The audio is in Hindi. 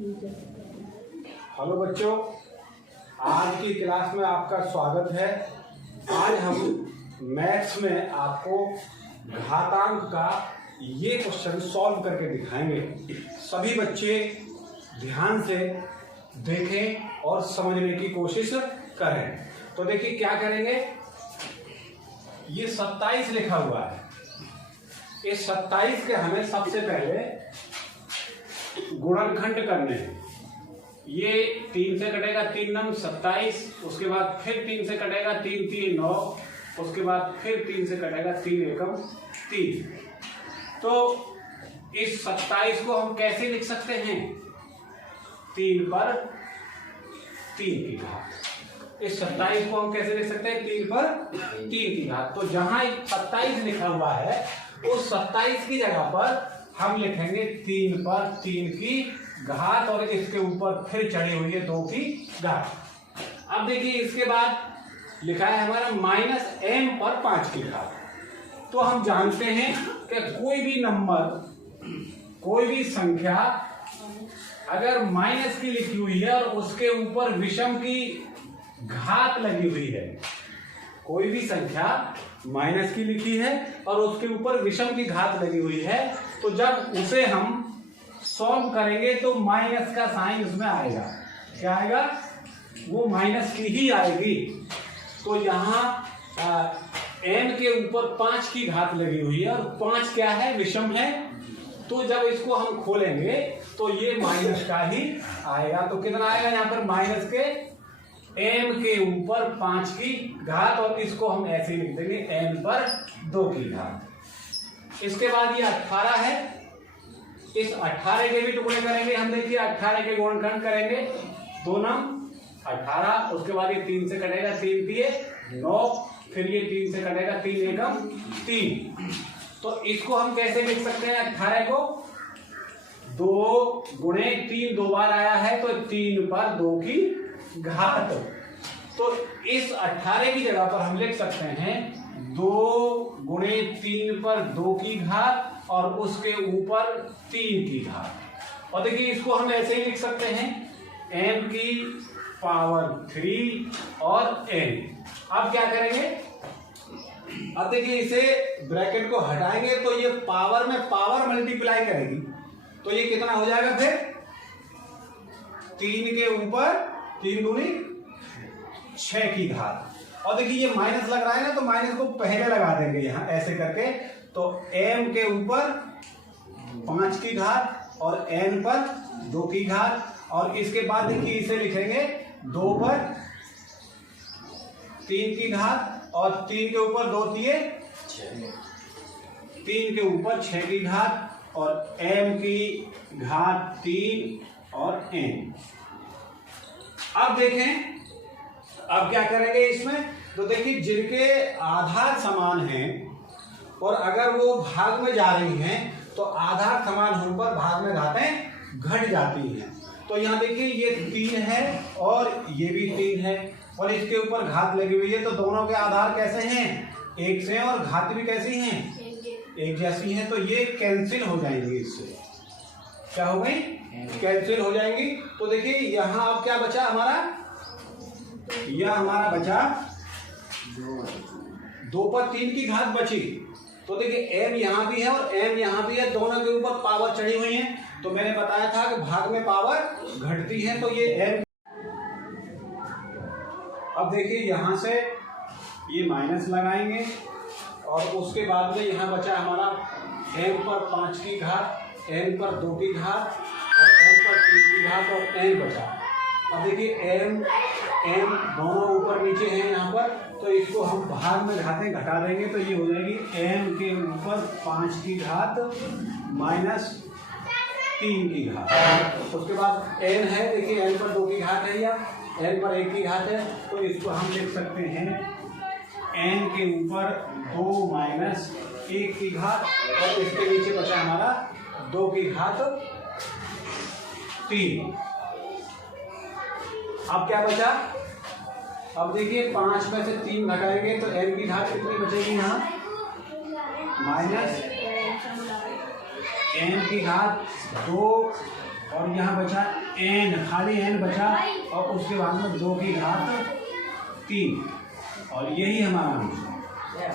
हेलो बच्चों, आज की क्लास में आपका स्वागत है। आज हम मैथ्स में आपको घातांक का ये क्वेश्चन सॉल्व करके दिखाएंगे। सभी बच्चे ध्यान से देखें और समझने की कोशिश करें। तो देखिए क्या करेंगे, ये 27 लिखा हुआ है। इस 27 के हमें सबसे पहले गुणनखंड करने हैं। ये 3 से कटेगा 3 नम 27, उसके बाद फिर 3 से कटेगा 3 3 9, उसके बाद फिर 3 से कटेगा 3 एकम 3। तो इस 27 को हम कैसे लिख सकते हैं? 3 पर 3 की घात। इस 27 को हम कैसे लिख सकते हैं? 3 पर 3 की घात। तो जहां 27 लिखा हुआ है उस 27 की जगह पर हम लिखेंगे 3 पर 3 की घात और इसके ऊपर फिर चढ़ी हुई है 2 की घात। अब देखिए इसके बाद लिखा है हमारा -m पर 5 की घात। तो हम जानते हैं कि कोई भी नंबर, कोई भी संख्या अगर माइनस की लिखी हुई है और उसके ऊपर विषम की घात लगी हुई है, कोई भी संख्या माइनस की लिखी है और उसके ऊपर विषम की घात लगी हुई है, तो जब उसे हम सॉल्व करेंगे तो माइनस का साइन उसमें आएगा। क्या आएगा? वो माइनस की ही आएगी। तो यहाँ n के ऊपर 5 की घात लगी हुई है और 5 क्या है? विषम है। तो जब इसको हम खोलेंगे तो ये माइनस का ही आएगा। तो कितना आएगा यहाँ पर? माइनस के m के ऊपर 5 की घात और इसको हम ऐसे ही लिख देंगे n पर 2 की घात। इसके बाद ये 18 है। इस 18 के भी टुकड़े करेंगे हम। देखिए 18 के गुणनखंड करेंगे 2 नम 18, उसके बाद ये 3 से कटेगा 3 3 9, फिर ये 3 से कटेगा 3 एकम 3। तो इसको हम कैसे लिख सकते हैं? 18 को 2 गुणे 3 2 बार आया है तो 3 पर 2 की घात। तो इस 18 की जगह पर हम लिख सकते हैं 2 गुणे 3 पर 2 की घात और उसके ऊपर 3 की घात। और देखिए इसको हम ऐसे ही लिख सकते हैं m की पावर 3 और n। अब क्या करेंगे? अब देखिए इसे ब्रैकेट को हटाएंगे तो ये पावर में पावर मल्टीप्लाई करेगी, तो ये कितना हो जाएगा? फिर 3 के ऊपर 3 दूनी 6 की घात। और देखिए ये माइनस लग रहा है ना, तो माइनस को पहले लगा देंगे यहाँ ऐसे करके। तो m के ऊपर 5 की घात और n पर 2 की घात। और इसके बाद देखिए इसे लिखेंगे 2 पर 3 की घात और 3 के ऊपर 2 दिए 3 के ऊपर 6 की घात और m की घात 3 और n। अब देखें अब क्या करेंगे इसमें। तो देखिए जिनके आधार समान हैं और अगर वो भाग में जा रही हैं तो आधार समान होने पर भाग में घातें घट जाती हैं। तो यहाँ देखिए ये 3 है और ये भी 3 है और इसके ऊपर घात लगी हुई है, तो दोनों के आधार कैसे हैं? एक से, और घात भी कैसी हैं? एक जैसी हैं। तो ये कैंसिल हो जाएंगी। इससे क्या हो गई? कैंसिल हो जाएंगी। तो देखिए यहाँ अब क्या बचा हमारा? यह हमारा बचा 2 पर 3 की घात बची। तो देखिए m यहाँ भी है और m यहाँ भी है, दोनों के ऊपर पावर चढ़ी हुई है। तो मैंने बताया था कि भाग में पावर घटती है, तो ये m। अब देखिए यहाँ से ये माइनस लगाएंगे और उसके बाद में यहाँ बचा हमारा m पर 5 की घात, n पर 2 की घात और n पर 3 की घात और n बचा। अब देखिए m दोनों ऊपर नीचे हैं यहाँ पर, तो इसको हम भाग में घातें घटा देंगे तो ये हो जाएगी m के ऊपर 5 की घात माइनस 3 की घात। उसके बाद n है, देखिए n पर 2 की घात है या n पर 1 की घात है, तो इसको हम लिख सकते हैं n के ऊपर 2 माइनस 1 की घात और इसके नीचे बचा हमारा 2 की घात 3। अब क्या बचा? अब देखिए 5 में से 3 घटाएंगे तो n की घात कितनी बचेगी? यहाँ माइनस n की घात 2 और यहाँ बचा n, खाली n बचा और उसके बाद में 2 की घात 3 और यही हमारा आंसर है।